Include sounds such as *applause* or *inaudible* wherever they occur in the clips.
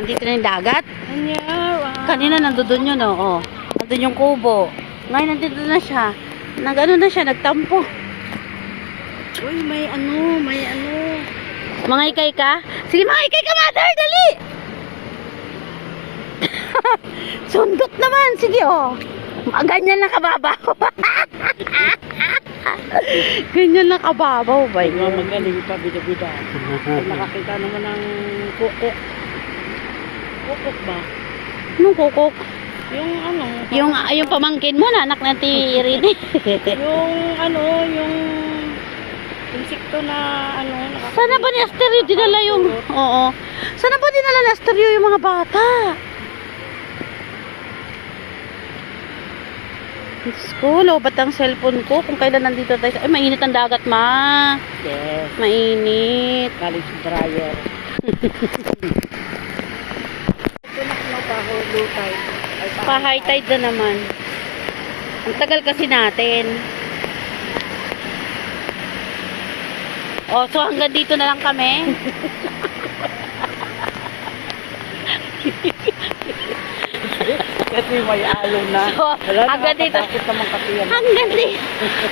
Nandito na yung dagat. Kanina nandoon yun, oh. oh. Nandun yung kubo. Ngayon nandito na siya. Nag-ano na siya, nagtampo. Uy, may ano, may ano. Mga ikay ka? Sige, mga ikay ka, mother! Dali! *laughs* Sundot naman! Sige, oh. Ganyan na kababaw. *laughs* Ganyan na kababaw ba yun? magaling pa, bida-bida. Nakakita naman ng kukok. Kukok ba? Anong kukok? Yung ano. Yung, ah, yung pamangkin mo na, anak na ti Rini. *laughs* Yung ano, yung insekto na ano. Sana ba ni Asterio dinala yung... Oo. Sana ba dinala ni Asterio yung mga bata? Diyos ko, lobat ang cellphone ko kung kailan nandito tayo. Ay, mainit ang dagat, ma. Yes. Mainit. College dryer. *laughs* Ito na ano pa, low tide. Ay, Pa-high tide na naman. Ang tagal kasi natin. Oh, so hanggang dito na lang kami. Kasi may alo na. So, hanggang dito. Naman kasi yan? Hanggang dito.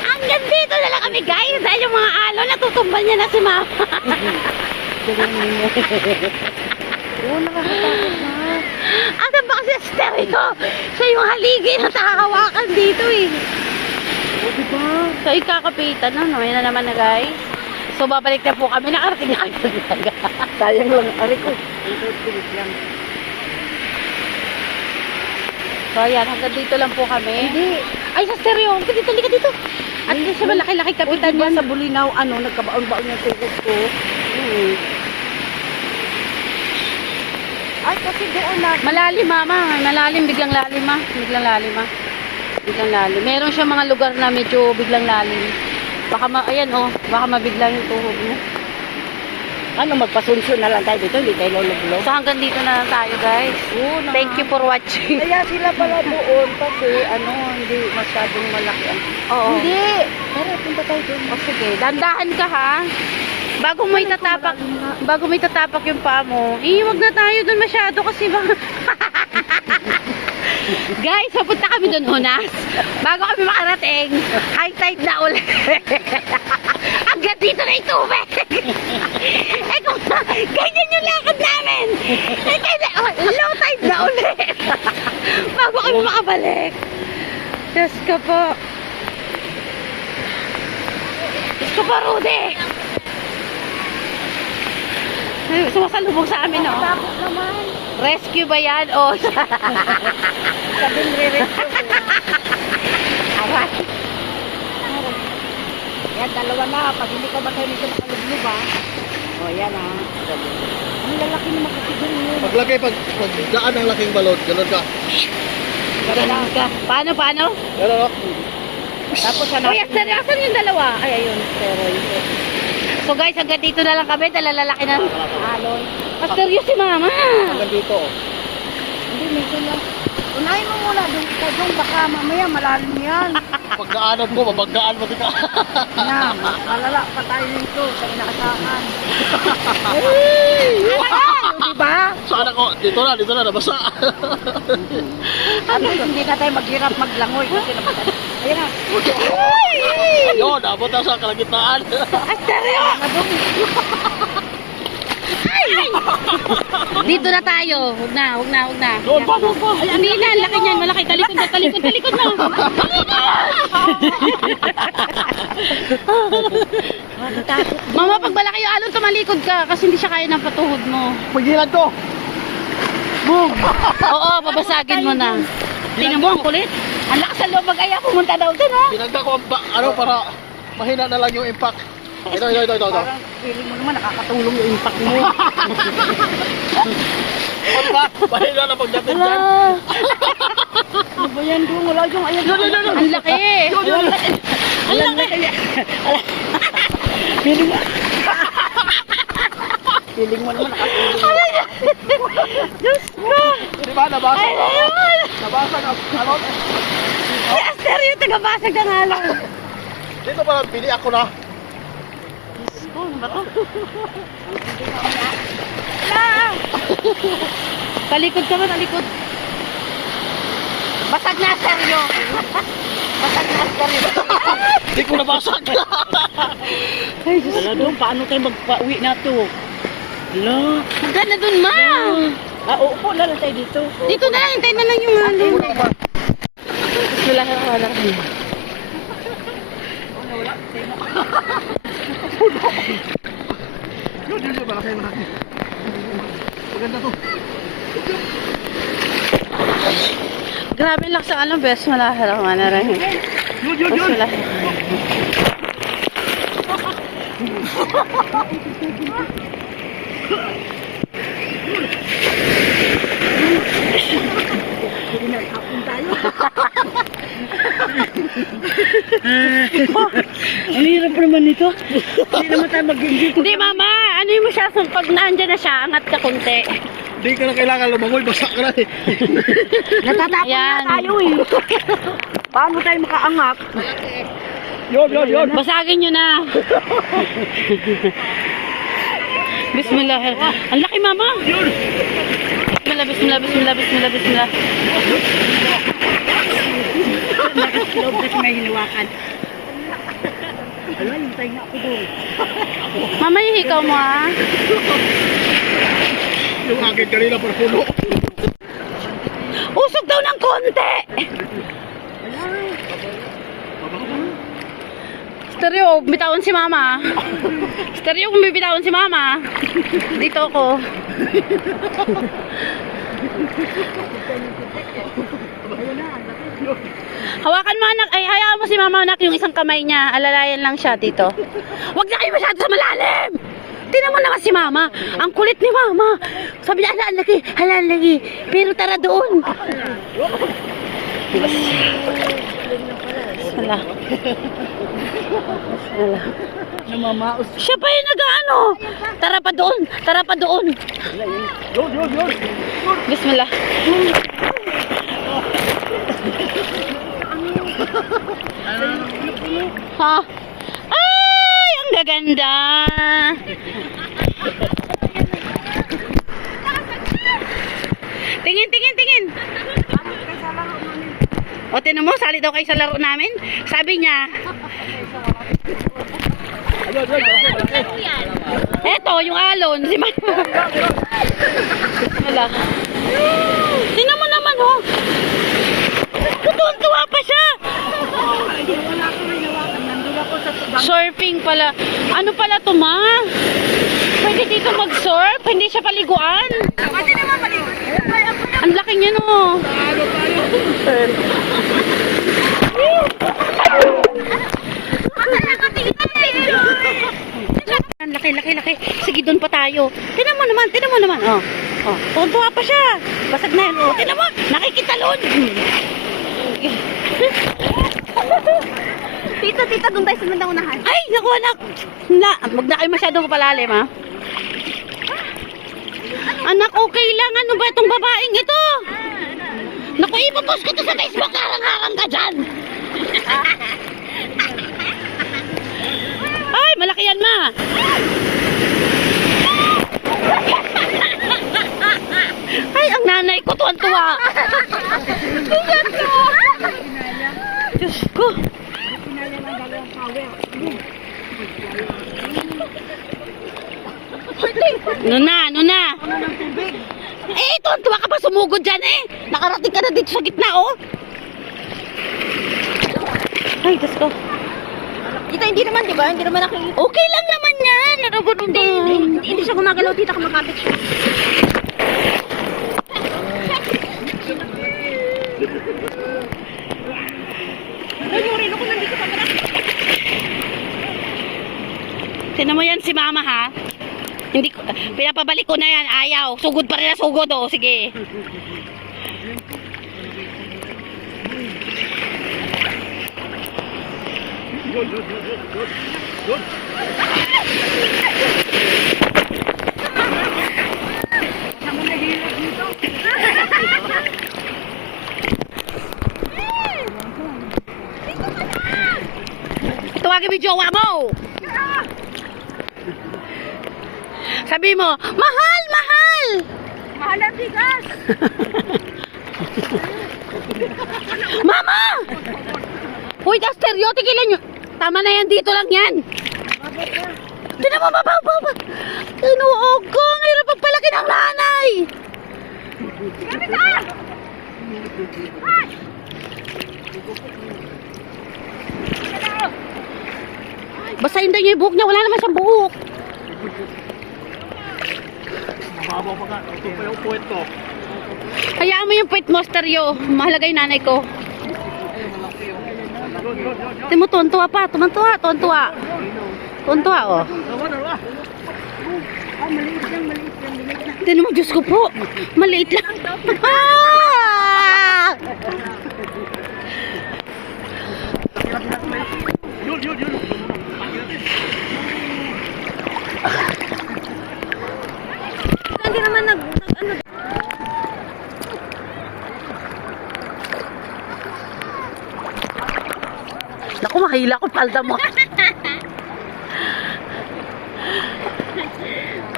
Hanggang dito na lang kami, guys. Dahil yung mga alo, natutumbal niya na si mama. *laughs* Tulungin mo. *laughs* Oo, nakakatakot na. Asan ba kasi stereo? Siya yung haligi na nakakawakan dito eh. Oo, diba? So, ikakapitan na, no? Yan na naman na, guys. So, babalik na po kami. Nakarating na kami sa dagat. Sayang lang. Ari ko. Ito, tilit lang. So, ayan. Hanggang dito lang po kami. Hindi. Ay, sa stereo. Halika dito, halika dito. At least siya malaki-laki kapitan yan. sa Bulinaw, ano, nagkabaon-baon yung tugod ko. Hmm. Ay, kasi doon na. Malalim, mama. Malalim, biglang lalim, ma. Biglang lalim, ma. Biglang lalim. Meron siya mga lugar na medyo biglang lalim. Baka, ma ayan, oh. Baka mabigla yung tuhod mo. Ano, magpasunsyon na lang tayo dito, hindi tayo lulublob. So, hanggang dito na lang tayo, guys. Oo, na- Thank you for watching. Kaya sila pala doon kasi, ano, hindi masyadong malaki ang... Oo. Hindi! Tara, punta tayo doon. O, sige. Dandahan ka, ha? Bago may tatapak, bago may tatapak yung paa mo, eh, wag na tayo doon masyado kasi ba... *laughs* Guys, papunta kami doon hunas. Bago kami makarating, high tide na ulit. *laughs* Hanggang dito na yung tubig. *laughs* eh kung ganyan yung lakad namin. Eh kaya, low tide na ulit. Bago kami makabalik. Diyos ka po. Diyos ko Rudy. Sumasalubog sa amin, no? Tapos naman. Rescue ba yan? O, *laughs* Sabing re-rescue. aray. Yan, dalawa na. Pag hindi ka ba kayo nito makalublob, ha? O, yan, ha? Ang lalaki naman kasi doon yun. Paglagay, pag, pag daan ng laking balot, ganun ka. Ganun ka. Paano, paano? Ganun, no? Tapos, Uy, hanapin asan, asan yung dalawa? Ay, ayun. Steroid. So guys, hanggang dito na lang kami. Dalalaki na. Alon. Masteryo si mama. Hanggang dito, oh. Hindi, medyo lang. Unahin mo muna doon ka doon. Baka mamaya malalim yan. *laughs* Pagdaanan mo, mabagdaan mo kita. na, malala pa tayo nito sa inaasahan. Di ba? Sana ko, dito na, dito na, nabasa. Ano, hindi na tayo maghirap maglangoy. Ayan na. Yun, abot na sa kalagitnaan. Masteryo! Dito na tayo. Huwag na, huwag na, huwag na. Doon pa, doon pa. Hindi na, laki niyan, malaki. Talikod na, talikod, talikod na. Mama, pag malaki yung alon, tumalikod ka kasi hindi siya kaya ng patuhod mo. Pagilan ko. Boom! Oo, babasagin mo na. Tingnan mo, ang kulit. Ang lakas ang loob mag-aya, pumunta daw doon, ha? Pinagda ko ang ba, ano, para mahina na lang yung impact. Ito, ito, ito, ito. ito. Parang feeling mo naman nakakatulong yung impact mo. Ano ba? Mahina na pagdating dyan. Ano ba yan doon? Wala yung ayan. Yun, yun, yun, yun. Ang laki. Ang laki. Feeling mo. Feeling mo naman nakatulong. Diyos ko. Di ba, nabasa? Ay, ayun. Nabasa na, ano? Si Aster yung tagabasag ng alon. Dito pala, pili ako na. Diyos ko, ano ba to? Wala. Talikod ka ba? Talikod. Basag na, seryo. Basag na, seryo. Hindi ko nabasag. Ay, Diyos. Wala doon, paano tayo magpa-uwi na to? Hala. Maganda dun, ma. Ah, upo na lang tayo dito. Dito na lang, hintay na lang yung ano. Bismillahirrahmanirrahim. Yun, yun, yun. Malaki, malaki. Maganda to. Grabe lang *laughs* sa alam, Bismillahirrahmanirrahim. Yun, yun, yun. Bismillah. *laughs* Ang hirap naman nito. Hindi naman tayo mag-enjoy. Hindi, mama. Ano yung masyasong pag naandyan na siya, angat ka kunti. Hindi ka na kailangan lumangoy. Basta ka na eh. *laughs* Natatapon Ayan. na tayo eh. Paano tayo makaangat? Yun, yun, yun. Basagin nyo na. *laughs* Bismillah. Ang laki, mama. Bismillah, bismillah, bismillah, bismillah, bismillah. Nakasloob kasi may hinawakan. Ala, hintay nga ako doon. Mama, hihikaw mo, ah. Yung akin kanina para puno. Usog daw ng konti. Stereo, bitawan si mama. Stereo, kung si mama. Dito ako. Hawakan mo anak, ay hayaan mo si mama anak yung isang kamay niya. Alalayan lang siya dito. Huwag na kayo masyado sa malalim! Tingnan mo naman si mama. Ang kulit ni mama. Sabi niya, ala, ang laki, ala, ang laki. Pero tara doon. Wala. Wala. Namamaos. Siya pa yung nag-ano. Tara pa doon. Tara pa doon. Yun, yun, yun. Bismillah. Ha? Ay, ang gaganda. O, tinan mo, sali daw kayo sa laro namin. Sabi niya, eto, yung alon, si Man. Wala. Tingnan mo naman, oh. Tutuwa pa siya. Surfing pala. Ano pala to, ma? Pwede dito mag-surf? Hindi siya paliguan? Ang laki niya, no? Ang laki, laki, laki. Sige, doon pa tayo. Tinan mo naman, tinan mo naman. Oh. Oh, tuwa pa siya. Basag na yan. Oh, tinan mo, nakikitalon. *laughs* Tita, tita, doon tayo sa mandang unahan. Ay, naku anak. Na, wag na kayo masyadong kapalalim, ha? Anak, okay lang. Ano ba itong babaeng ito? Naku, ipapost ko to sa Facebook. Harang-harang ka dyan. Ay, malaki yan, ma. Ay, ang nanay ko tuwan-tuwa. Diyos ko. Ano na, ano? Eh, ito, ang tuwa ka pa sumugod dyan eh. Nakarating ka na dito sa gitna, oh. Ay, Diyos ko. Tita, hindi naman, di ba? Hindi naman nakikita. Okay lang naman yan. Ano ba Hindi, hindi, hindi siya gumagalaw, tita, kumakapit siya. Tinan mo yan si mama, ha? Hindi ko, pinapabalik ko na yan. Ayaw. Sugod pa rin na sugod, oh. Sige. Tawagin mo yung jowa mo. Sabi mo, mahal, mahal. Mahal Ala, bigas! *laughs* Mama! Uy, Asterio, tigilan nyo. Tama na yan, dito lang yan. Tinan mo, baba, baba. Tinuog ko, ang hirap pagpalaki ng nanay. Basahin daw niya yung buhok niya, wala naman siyang buhok. Mababaw pa ka. Ito pa yung puwet ko. Hayaan mo yung puwit mo, Asterio. Mahalaga yung nanay ko. Tingnan mo, tuwan-tuwa pa. Tuwan-tuwa, tuwan-tuwa. Tuwan-tuwa, oh. Tingnan mo, Diyos ko po. Maliit lang. Ah! *laughs* Hindi naman nag, mahila ko palda mo.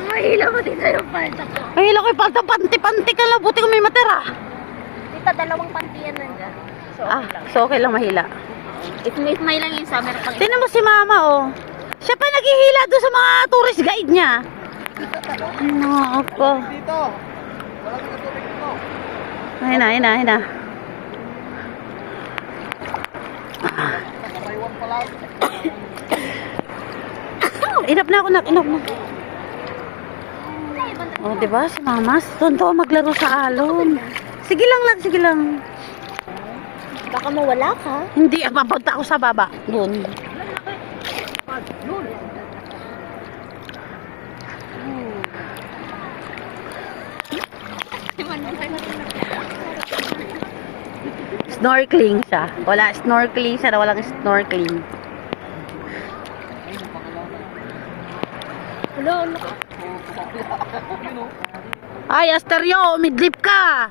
mahila mo din sa'yo palda ko. Mahila ko yung palda. Panti-panti ka lang. Buti ko may matira. Tita, dalawang pantiyan nandiyan. So, Ah, so okay lang mahila. Itmay lang yung summer pang Tingnan mo si mama, oh. Siya pa naghihila doon sa mga tourist guide niya. Ano po. Dito. Tubig dito. Ayun na, ayun na, ayun na. Nakaiwan pa lang. Inap na ako, nak, inap na. Oh, di ba? Si mama, doon to maglaro sa alon. Sige lang lang, sige lang. Baka mawala ka. Hindi, ah, papunta ako sa baba. Doon. Snorkeling siya. Wala, snorkeling siya na walang snorkeling. Hello, ano ka? Ay, Asterio, umidlip ka.